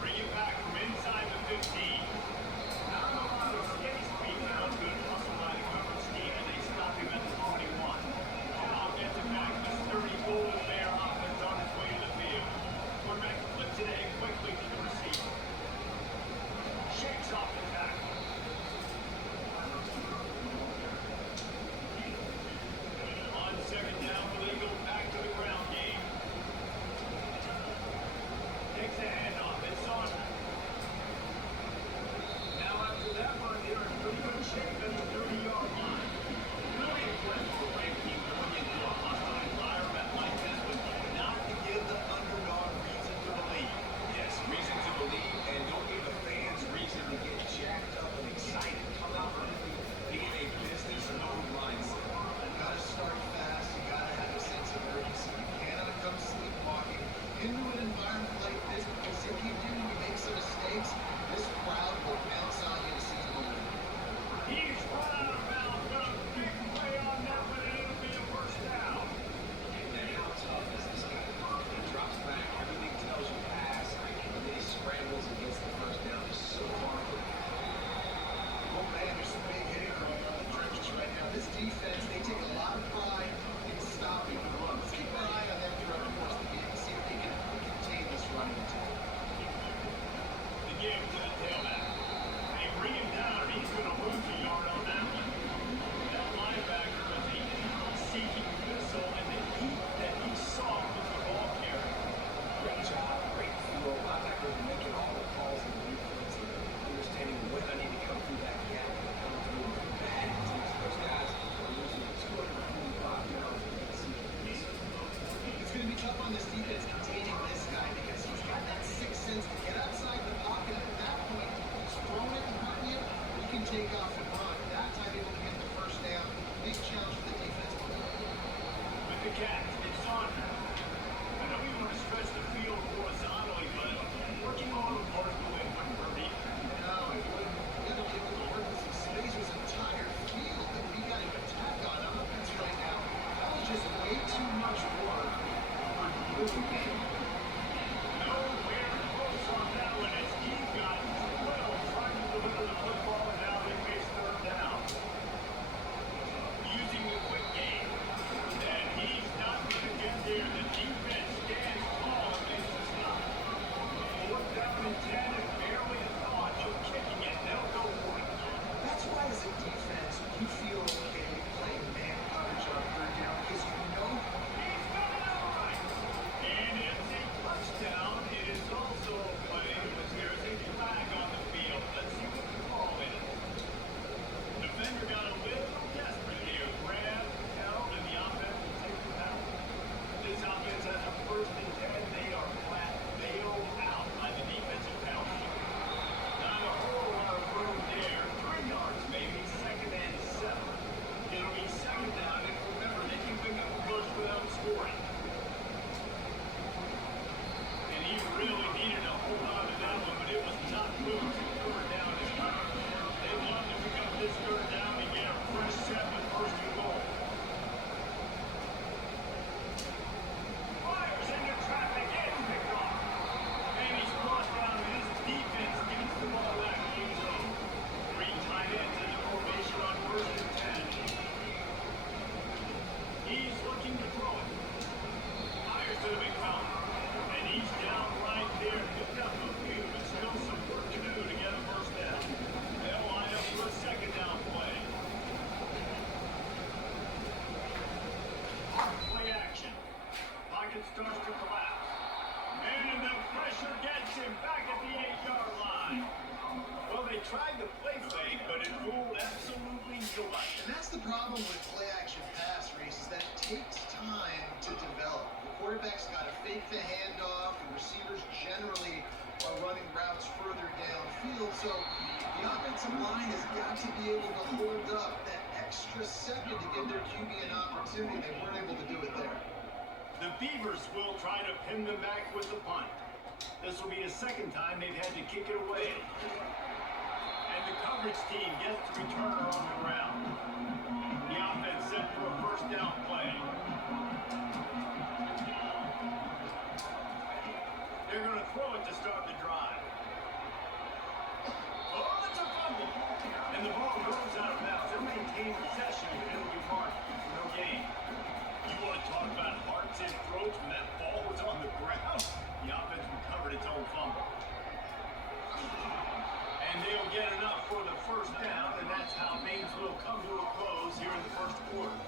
Bring it back from inside the 15. Now on a skating tried to play fake, but it fooled absolutely nobody. And that's the problem with play-action pass, Reese, is that it takes time to develop. The quarterback's got to fake the handoff, and receivers generally are running routes further downfield, so the offensive line has got to be able to hold up that extra second to give their QB an opportunity. They weren't able to do it there. The Beavers will try to pin them back with the punt. This will be the second time they've had to kick it away. And the coverage team gets the returner on the ground. The offense set for a first down play. They're going to throw it to start the drive. Oh, that's a fumble. And the ball goes out of bounds. They'll maintain possession, but it'll be marked for no gain. You want to talk about hearts and throats when that ball was on the ground? The offense recovered its own fumble. And they'll get enough for the first down, and that's how things will come to a close here in the first quarter.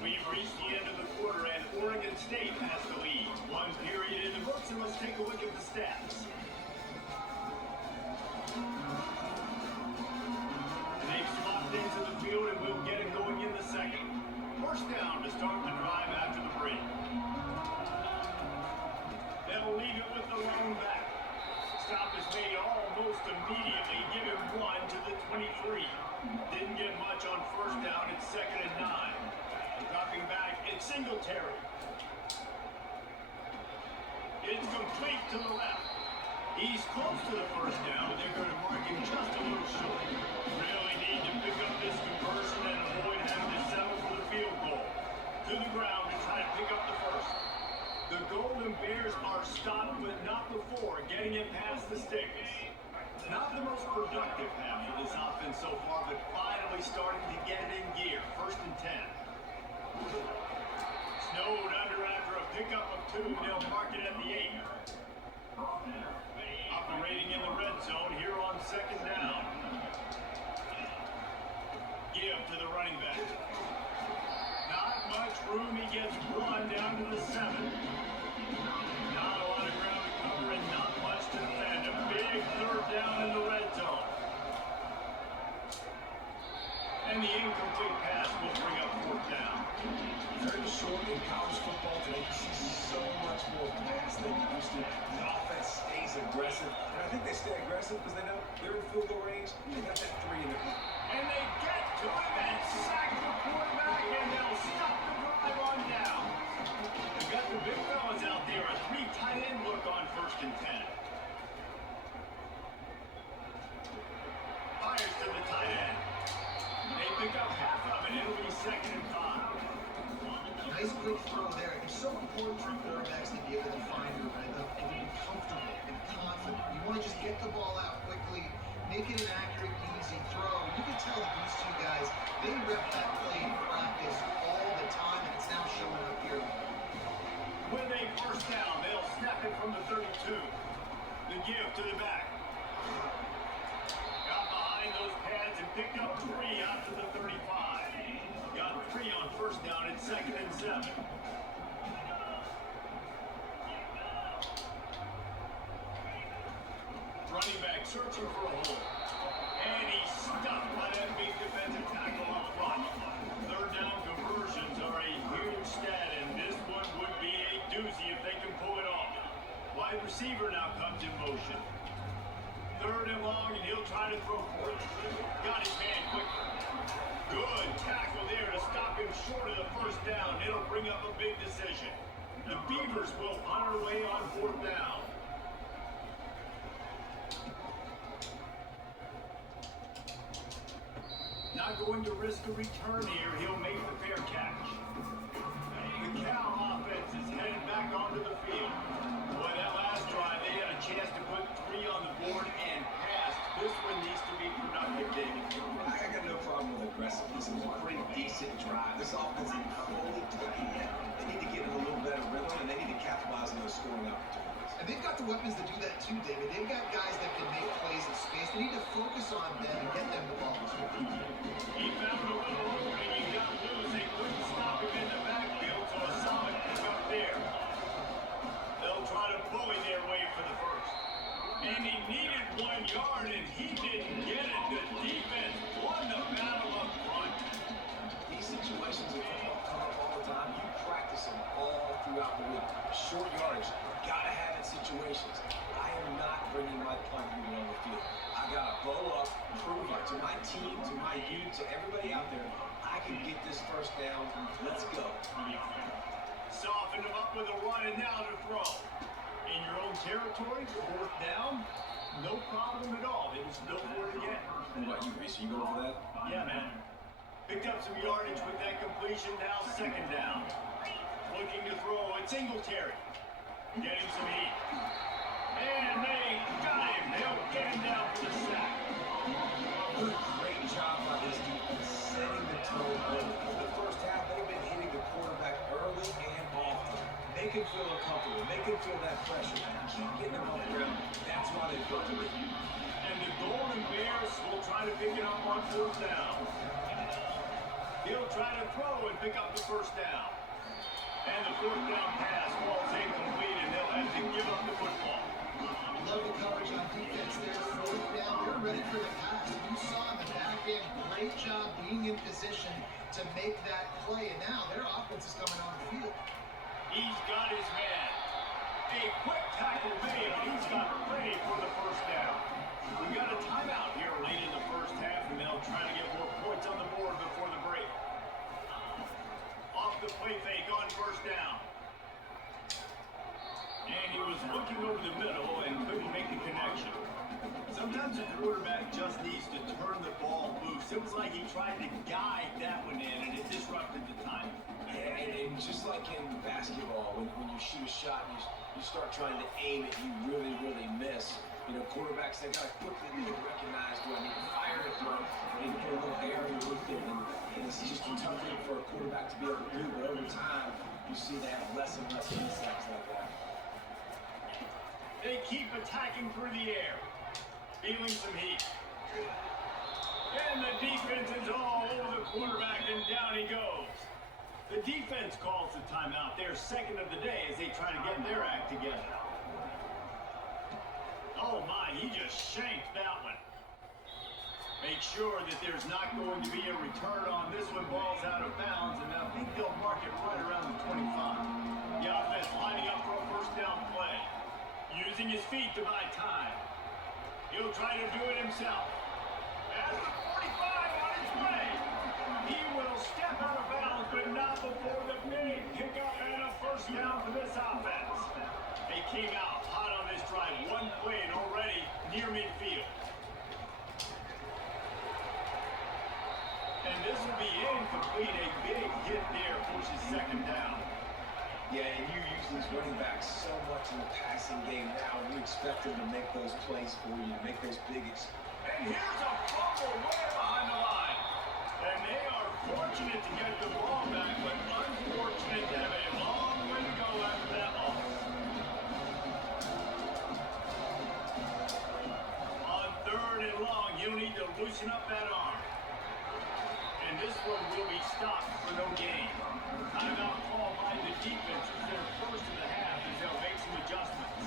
We've reached the end of the quarter, and Oregon State has the lead. One period in the books, and let's take a look at the stats. They've swapped into the field, and we'll get it going in the second. First down to start the drive after the break. They'll leave it with the lone back. Stop is made almost immediately. Give him one to the 23. Didn't get much on first down. It's 2nd and 9. Dropping back, it's Singletary. It's complete to the left. He's close to the first down, but they're going to mark him just a little short. Really need to pick up this conversion and avoid having to settle for the field goal. To the ground to try to pick up the first. The Golden Bears are stopped, but not before getting it past the sticks. Not the most productive half of this offense so far, but finally starting to get it in gear. 1st and 10. Snowed under after a pickup of 2. They'll mark it at the 8. Operating in the red zone here on 2nd down. Give to the running back. Not much room. He gets one down to the 7. Not a lot of ground to cover and not much to defend. A big 3rd down in the red zone. And the incomplete pass will bring up 4th down. Very short in college football today. You see so much more pass than you used to. The offense stays aggressive. And I think they stay aggressive because they know they're in field goal range. They got that 3 in the play. And they get to him and sack the quarterback, and they'll stop the drive on down. They've got the big fellas out there. A 3 tight end look on 1st and 10. Fires to the tight end. They pick up half of it. It'll be 2nd and 5. Nice quick throw there. It's so important for quarterbacks to be able to find your rhythm and to be comfortable and confident. You want to just get the ball out quickly, make it an accurate, easy throw. You can tell that these two guys, they rep that play in practice all the time, and it's now showing up here. With a first down, they'll snap it from the 32. The give to the back. Got behind those pads and picked up 3 out to the 35. Got 3 on first down at 2nd and 7. Running back searching for a hole. And he's stuffed by that big defensive tackle up front. 3rd down conversions are a huge stat, and this one would be a doozy if they can pull it off. Wide receiver now comes in motion. 3rd and long, and he'll try to throw for it. Got his man quickly. Good tackle there to stop him short of the first down. It'll bring up a big decision. The Beavers will on our way on 4th down. Not going to risk a return here. He'll make the fair catch. The Cal offense is headed back onto the field. Boy, that last drive, they had a chance to put 3 on the board and passed. This one needs to be productive, David. I got no problem with aggressiveness. It was a pretty decent drive. This offense is fully tight yet. They need to get in a little better rhythm, and they need to capitalize on those scoring opportunities. And they've got the weapons to do that too, David. They've got guys that can make plays in space. They need to focus on them and get them the ball. He found a little opening. He got loose. They couldn't stop him in the backfield, so a solid pick up there. They'll try to bully their way for the first. And he needed 1 yard, and he didn't get it. situations. I am not bringing my punt unit on the field. I got to bow up, prove it to my team, to my unit, to everybody out there. I can get this first down. Let's go. Soften him up with a run and now to throw. In your own territory, fourth down, no problem at all. They just go for it again. What about you, Reese? You going for that? Yeah, man. Picked up some yardage with that completion. Now second down. Looking to throw. It's Singletary. Getting some heat. And they got him. They'll get him down for the sack. Great job by this defense setting the tone early. In the first half, they've been hitting the quarterback early and often. Make him feel uncomfortable. Make him feel that pressure. Keep getting him on the ground. That's why they've built the lead. And the Golden Bears will try to pick it up on fourth down. He'll try to throw and pick up the first down. And the fourth down pass falls incomplete, and they'll have to give up the football. Love the coverage on defense there. Fourth down, they're ready for the pass. You saw in the back end, great job being in position to make that play. And now their offense is coming on the field. He's got his man. A quick tackle made, and he's got ready for the first down. We got a timeout here late in the first half, and they'll try to get more points on the board before the break. Off the play fake on first down. And he was looking over the middle and couldn't make the connection. Sometimes a quarterback just needs to turn the ball loose. It was like he tried to guide that one in, and it disrupted the time. Yeah, and just like in basketball, when you shoot a shot, you start trying to aim it, you really, really miss. You know, quarterbacks, they got to quickly recognize, do I need to fire the throw? I need to put a little area with it. And it's just a tough thing for a quarterback to be able to do. But over time, you see they have less and less mistakes like that. They keep attacking through the air. Feeling some heat. And the defense is all over the quarterback, and down he goes. The defense calls the timeout. Their second of the day as they try to get their act together. Oh my, he just shanked that one. Make sure that there's not going to be a return on this one. Ball's out of bounds, and I think they'll mark it right around the 25. The offense lining up for a first down play. Using his feet to buy time. He'll try to do it himself. At the 45 on his way. He will step out of bounds, but not before the big pickup and a first down for this offense. They came out hot on this drive. One play and already near midfield. And this will be incomplete. A big hit there forces second down. Yeah, and you use these running backs so much in the passing game now. You expect them to make those plays for you, make those big. And here's a fumble way behind the line. And they are fortunate to get the ball back, but unfortunate to have a long way to go after that loss. On third and long, you'll need to loosen up that arm. And this one will be stopped for no gain. Timeout call by the defense. It's their first of the half as they'll make some adjustments.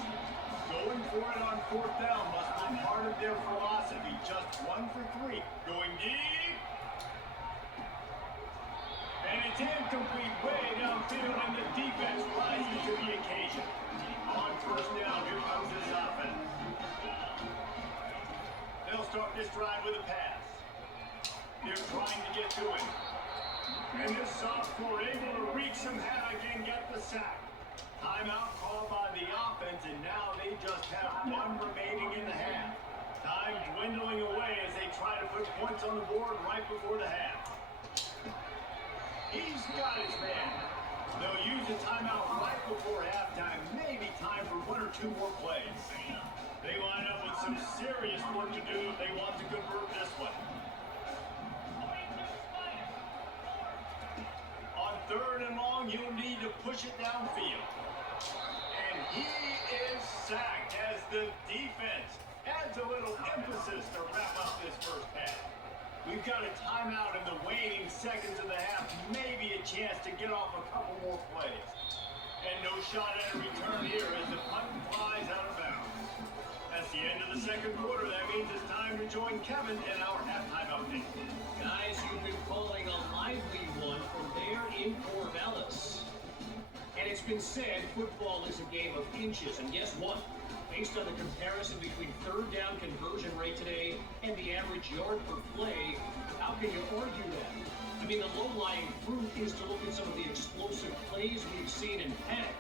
Going for it on fourth down must be part of their philosophy. Just 1 for 3. Going deep. And it's incomplete way downfield, and the defense rises to the occasion. On first down, here comes this offense. They'll start this drive with a pass. They're trying to get to it. And this sophomore able to wreak some havoc and get the sack. Timeout called by the offense, and now they just have one remaining in the half. Time dwindling away as they try to put points on the board right before the half. He's got his man. They'll use the timeout right before halftime. Maybe time for 1 or 2 more plays. They line up with some serious work to do if they want to convert this one. On third and long, you'll need to push it downfield. And he is sacked as the defense adds a little emphasis to wrap up this first half. We've got a timeout in the waning seconds of the half. Maybe a chance to get off a couple more plays. And no shot at a return here as the punt flies out of bounds. That's the end of the second quarter. That means it's time to join Kevin in our halftime update. Guys, you've been calling a lively one from there in Corvallis. And it's been said football is a game of inches. And guess what? Based on the comparison between third down conversion rate today and the average yard per play, how can you argue that? I mean, the low-lying fruit is to look at some of the explosive plays we've seen in panic.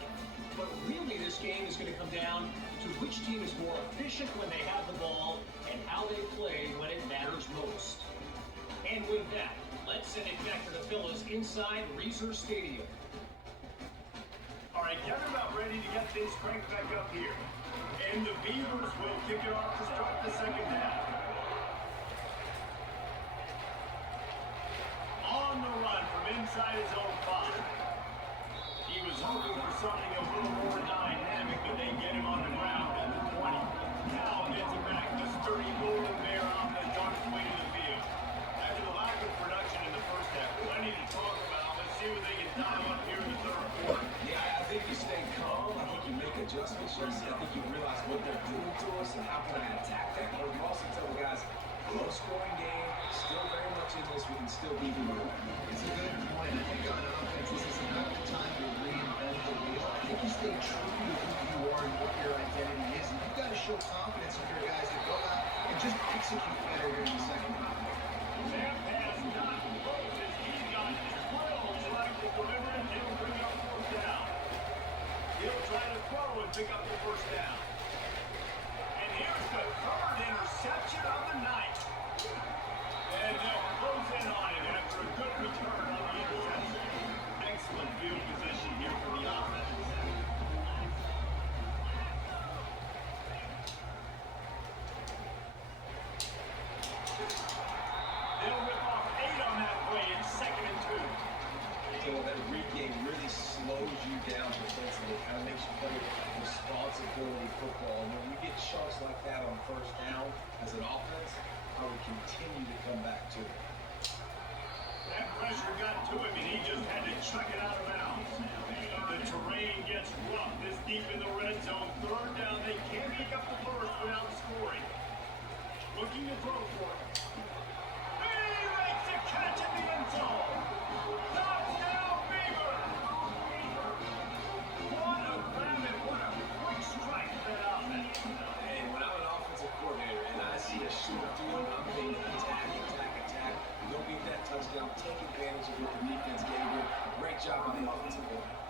But really, this game is going to come down to which team is more efficient when they have the ball and how they play when it matters most. And with that, let's send it back to the fellas inside Reser Stadium. All right, gather about ready to get things cranked back up here. And the Beavers will kick it off to start the second half. On the run from inside his own 5. He was hoping for something a little more dynamic, but they get him on the ground at the 20. Now gets it back to sturdy Golden Bear on the dark way to the field. After the lack of production in the first half, plenty to talk about. Let's see what they can dial up here in the third quarter. Yeah, I think you stay calm. I think you make adjustments, Jesse. I think you realize what they're doing to us and how can I attack that. But you also tell the guys, low-scoring game, still very much in this. We can still beat them. It's a good point. I think on offense, this is not the time to reinvent the wheel. I think you stay true to who you are and what your identity is. And you've got to show confidence in your guys to go out and just execute better here in the second half. That pass not close as he got 12 trying to deliver it. He'll bring up fourth down. He'll try to throw and pick up the first down. And here's the third interception of the night. And they'll close in on it after a good return on the interception. Excellent field position here for the offense. They'll rip off 8 on that play in 2nd and 2. So that read game really slows you down defensively, kind of makes you play responsibility football. And when we get chunks like that on first down as an offense, I would continue to come back to it. That pressure got to him, and he just had to chuck it out of bounds. The terrain gets rough this deep in the red zone. Third down, they can't pick up the first without scoring. Looking to throw for it. He makes a catch in the end zone. Touchdown, Beaver! What a grab and what a quick strike that offense. And when I'm an offensive coordinator and I see a shooter through, I'm thinking attack. Don't get that touchdown. Take advantage of what the defense gave you. Great job by the offensive coordinator.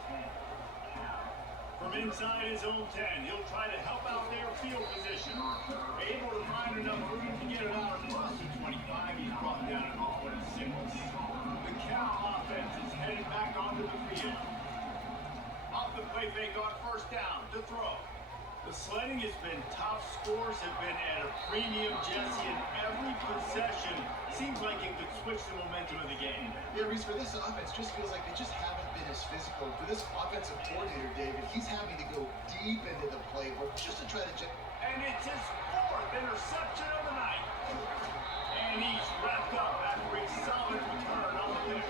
From inside his own 10, he'll try to help out their field position. Able to find enough room to get it out across the 25. He's brought down at the 26. The Cal offense is headed back onto the field. Off the play fake on first down to throw. The sledding has been tough. Scores have been at a premium, Jesse, and every possession seems like it could switch the momentum of the game. Yeah, Reese, for this offense, just feels like they just haven't been as physical. For this offensive coordinator, David, he's having to go deep into the playbook just to try to... And it's his 4th interception of the night. And he's wrapped up after a solid return on the pick.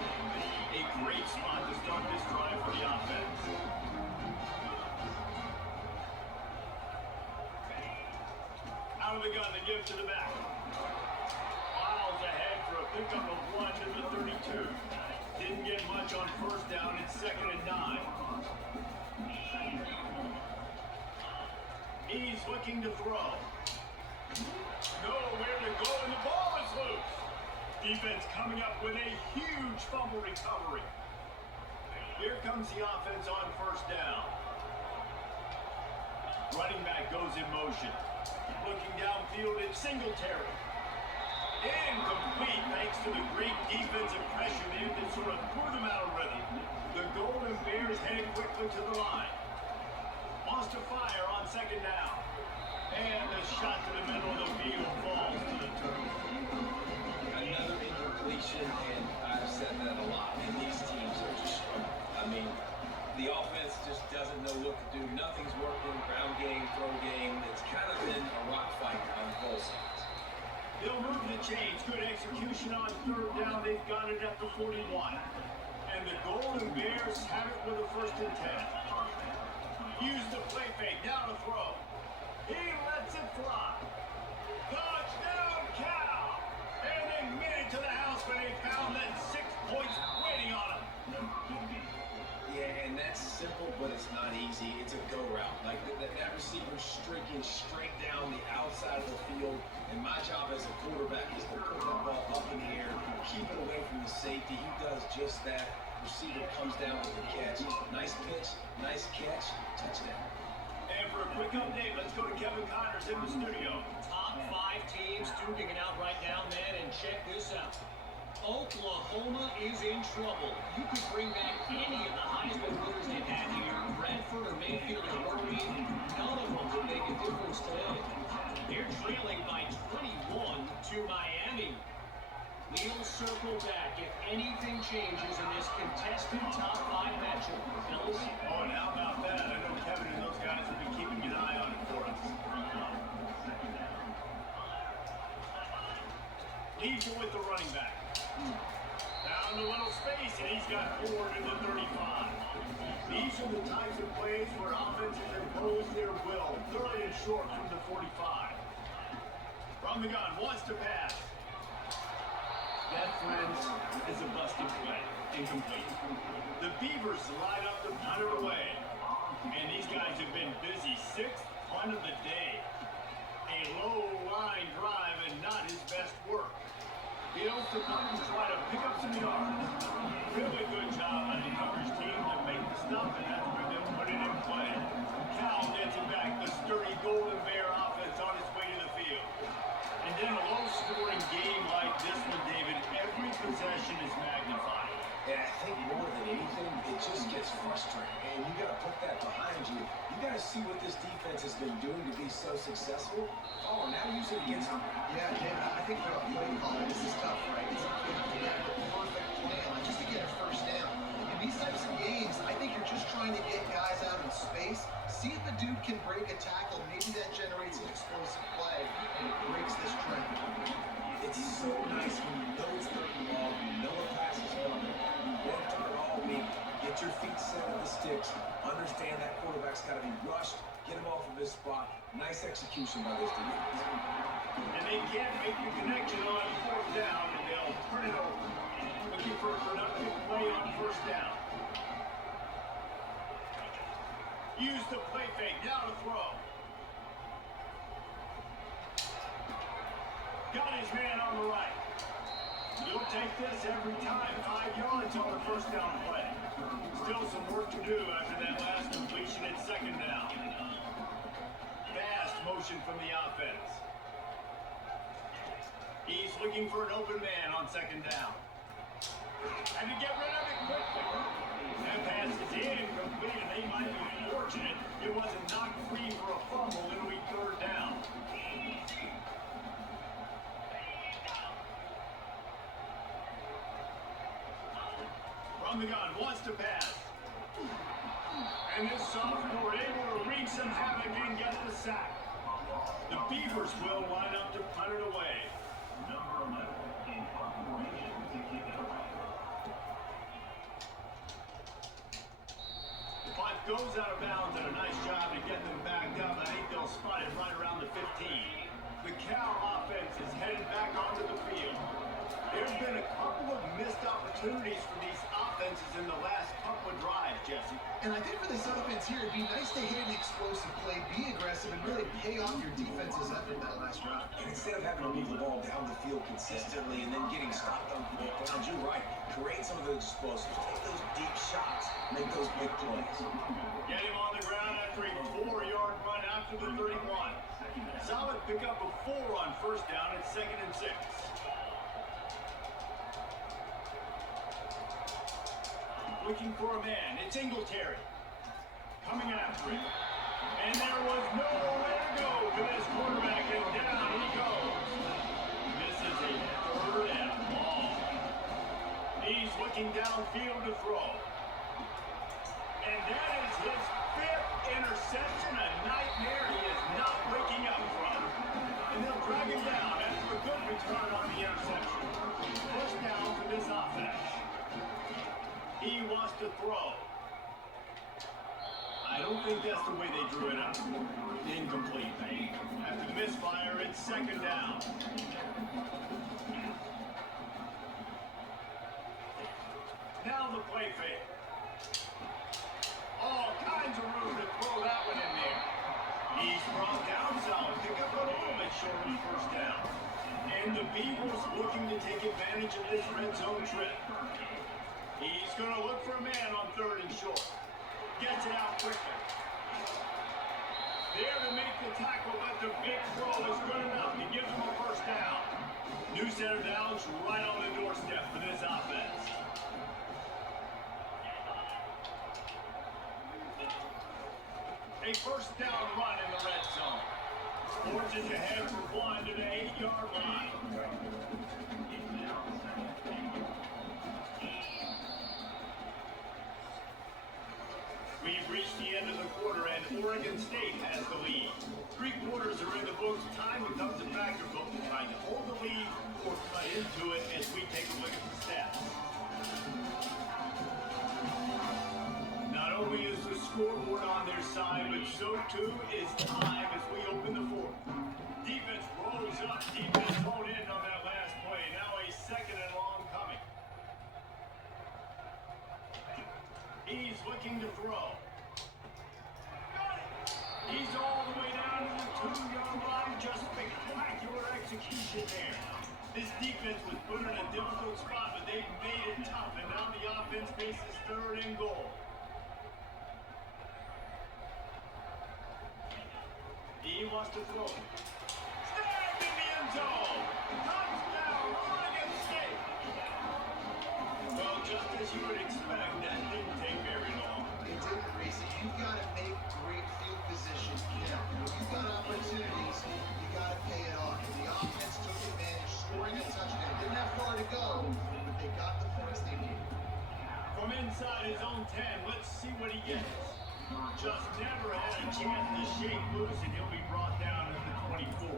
A great spot to start this drive for the offense. Out of the gun, the give to the back. Miles ahead for a pickup of 1 to the 32. Didn't get much on first down. It's 2nd and 9. He's looking to throw. Nowhere to go, and the ball is loose. Defense coming up with a huge fumble recovery. Here comes the offense on first down. Running back goes in motion. Looking downfield, it's Singletary. Incomplete thanks to the great defensive pressure there that sort of threw them out of rhythm. The Golden Bears heading quickly to the line. Wants to fire on second down. And the shot to the middle of the field falls to the turf. Another incompletion, and I've said that a lot, and these teams are just struggling. I mean, the offense just doesn't know what to do. Nothing's working. Ground game, throw game. It's kind of been a rock fight on both sides. They'll move the chains. Good execution on third down. They've got it at the 41. And the Golden Bears have it with a 1st and 10. Use the play fake. Now to throw. He lets it fly. Touchdown, Cal! And they made it to the house when they found that 6 points waiting on them. Yeah, and that's simple, but it's not easy. It's a go route. Like that receiver's streaking straight down the outside of the field, and my job as a quarterback is to put that ball up in the air, keep it away from the safety. He does just that. Receiver comes down with the catch. Nice pitch, nice catch, touchdown. And for a quick update, let's go to Kevin Connors in the studio. Top 5 teams duking it out right now, man, and check this out. Oklahoma is in trouble. You could bring back any of the Heisman winners they've had here, Bradford or Mayfield or Murray. None of them would make a difference today. They're trailing by 21 to Miami. We'll circle back if anything changes in this contested top 5 matchup. Fellas? Oh, and how about that? I know Kevin and those guys have been keeping an eye on it for us. Leaves it with the running back. Down the little space, and he's got forward in the 35. These are the types of plays where offenses impose their will. Third and short from the 45. From the gun, wants to pass. That, friends, is a busted play. Incomplete. The Beavers line up to punt it away. And these guys have been busy. 6th punt of the day. A low line drive and not his best work. Fields to punt and try to pick up some yards. Really good job on the coverage team to make the stop, and that's where they put it in play. Cal gets it back. The sturdy Golden Bear offense on its way to the field. And then a low-scoring game like this one, David, every possession is magnified. And I think more than anything, it just gets frustrating. And you got to put that behind you. You got to see what this defense has been doing to be so successful. Oh, now use it against them. Yeah, I think for a play caller, this is tough, right? It's you have the perfect plan just to get a first down. In these types of games, I think you're just trying to get guys out in space, see if the dude can break a tackle. Maybe that generates an explosive play and it breaks this trend. It's so nice when you know it's third and long, you know a pass is coming. You worked on it all week. Get your feet set at the sticks. Understand that quarterback's got to be rushed. Get him off of his spot. Nice execution by this defense. And they can't make the connection on 4th down, and they'll turn it over. Looking for a productive play on 1st down. Use the play fake. Now to throw. Got his man on the right. You'll take this every time. 5 yards on the 1st down play. Still some work to do after that last completion at 2nd down. Fast motion from the offense. He's looking for an open man on 2nd down. And to get rid of it quickly. That pass is incomplete, and they might be fortunate it wasn't knocked free for a fumble. It'll be 3rd down. From the gun, wants to pass. And this sophomore able to wreak some havoc and get the sack. The Beavers will line up to punt it away. Number 11 in formation to kick it away. The punt goes out of bounds, and a nice job to get them backed up. I think they'll spot it right around the 15. The Cal offense is headed back onto the field. There's been a couple of missed opportunities for these offenses in the last couple of drives, Jesse. And I think for this offense here, it'd be nice to hit an explosive play, be aggressive, and really pay off your defense's effort that last drive. And instead of having to move the ball down the field consistently and then getting stopped on fourth downs, you're right. Create some of those explosives. Take those deep shots. Make those big plays. Get him on the ground after a 4-yard run after the 31. Solid pickup of 4 on 1st down at 2nd and 6. Looking for a man. It's Ingletary. Coming after him. And there was nowhere to go for this quarterback, and down he goes. This is a 3rd and long. He's looking downfield to throw. And that is his 5th interception. A nightmare he is not waking up from. And they'll drag him down after a good return on the interception. 1st down for this offense. He wants to throw. I don't think that's the way they drew it up. Incomplete. After the misfire, it's 2nd down. Now the play fake. throw that one in there. He's brought down solid. Pick up a little bit short of the first down. And the Beavers looking to take advantage of this red zone trip. He's going to look for a man on 3rd and short. Gets it out quickly. There to make the tackle, but the big throw is good enough to give him a first down. New set of downs right on the doorstep for this offense. A first down run in the red zone. Forges ahead for one to the 8-yard line. We've reached the end of the quarter, and Oregon State has the lead. 3 quarters are in the books. Time becomes a factor, both trying to hold the lead or cut into it as we take a look at the stats. Not only is the scoreboard on their side, but so too is time as we open the 4th. Defense rolls up. Defense honed in on that last play. Now a 2nd and long coming. He's looking to throw. He's all the way down to the 2-yard line. Just spectacular execution there. This defense was put in a difficult spot, but they made it tough. And now the offense faces 3rd and goal. He wants to throw. Snagged in the end zone. Touchdown, Oregon State. Well, just as you would expect, that didn't take very long. It didn't, Reese. You've got to make great field position count. If you've got opportunities, you got to pay it off. And the offense took advantage, scoring a touchdown. Didn't have far to go, but they got the points they needed. From inside his own 10, let's see what he gets. Just never had a chance to shake loose, and he'll be brought down at the 24.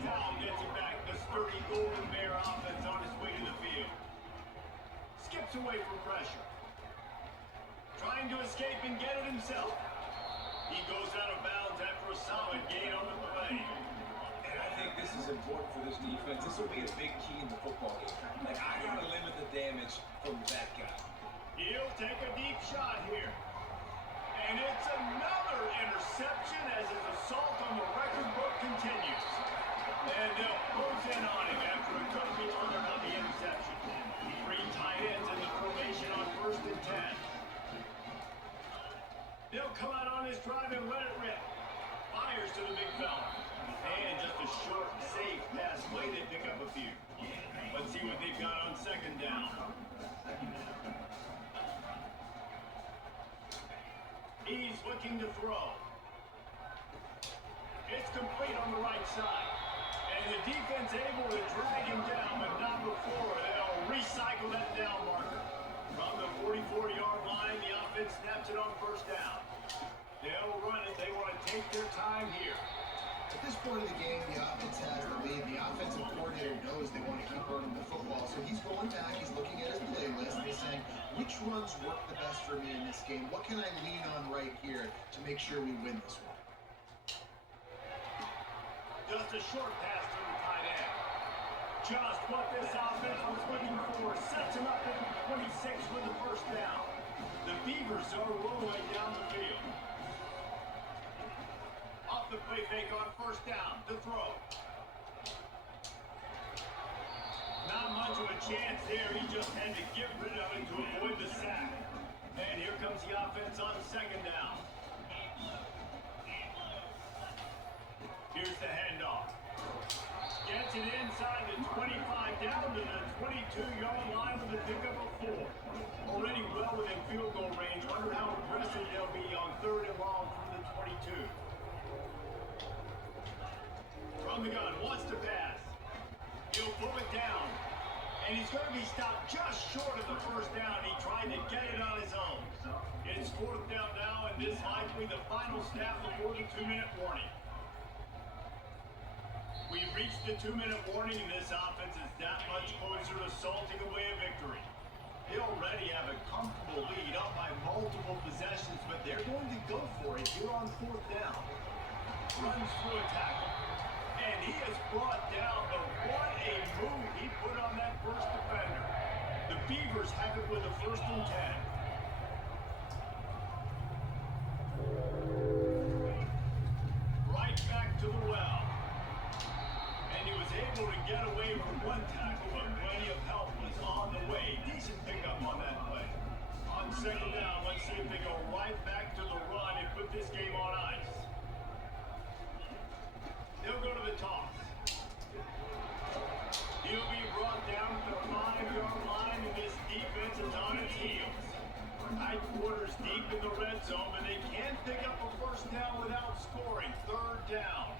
Cal gets it back. The sturdy Golden Bear offense on his way to the field. Skips away from pressure. Trying to escape and get it himself. He goes out of bounds after a solid gain on the play. And I think this is important for this defense. This will be a big key in the football game. Like, I got to limit the damage from that guy. He'll take a deep shot here. And it's another interception as his assault on the record book continues. And they'll close in on him after a good return on the interception. 3 tight ends in the formation on 1st and 10. They'll come out on this drive and let it rip. Fires to the big fella. And just a short, safe pass play. They pick up a few. Let's see what they've got on 2nd down. He's looking to throw. It's complete on the right side. And the defense able to drag him down, but not before they'll recycle that down marker. From the 44-yard line, the offense snaps it on 1st down. They'll run it. They want to take their time here. At this point of the game, the offense has the lead. The offensive coordinator knows they want to keep running the football. So he's going back, he's looking at his playlist, and he's saying, which runs work the best for me in this game? What can I lean on right here to make sure we win this one? Just a short pass to the tight end. Just what this offense was looking for. Sets him up at the 26 with the 1st down. The Beavers are rolling down the field. Off the play fake on 1st down. The throw. Not much of a chance there. He just had to get rid of it to avoid the sack. And here comes the offense on 2nd down. Here's the handoff. Gets it inside the 25, down to the 22-yard line with a pickup of 4. Already well within field goal range. Wonder how aggressive they'll be on 3rd and long from the 22. From the gun, wants to pass. He'll pull it down. And he's going to be stopped just short of the 1st down. He tried to get it on his own. It's 4th down now, and this likely the final snap before the 2-minute warning. We've reached the 2-minute warning, and this offense is that much closer to salting away a victory. They already have a comfortable lead, up by multiple possessions, but they're going to go for it here on 4th down. Runs through a tackle. And he is brought down, but what a move he put on that first defender. The Beavers have it with a 1st and 10. to the well. And he was able to get away with one tackle, but plenty of help was on the way. Decent pickup on that play. On second down, let's see if they go right back to the run and put this game on ice. They'll go to the toss. He'll be brought down to the 5-yard line, and this defense is on its heels. Tight quarters deep in the red zone, but they can't pick up a first down without scoring. Third down.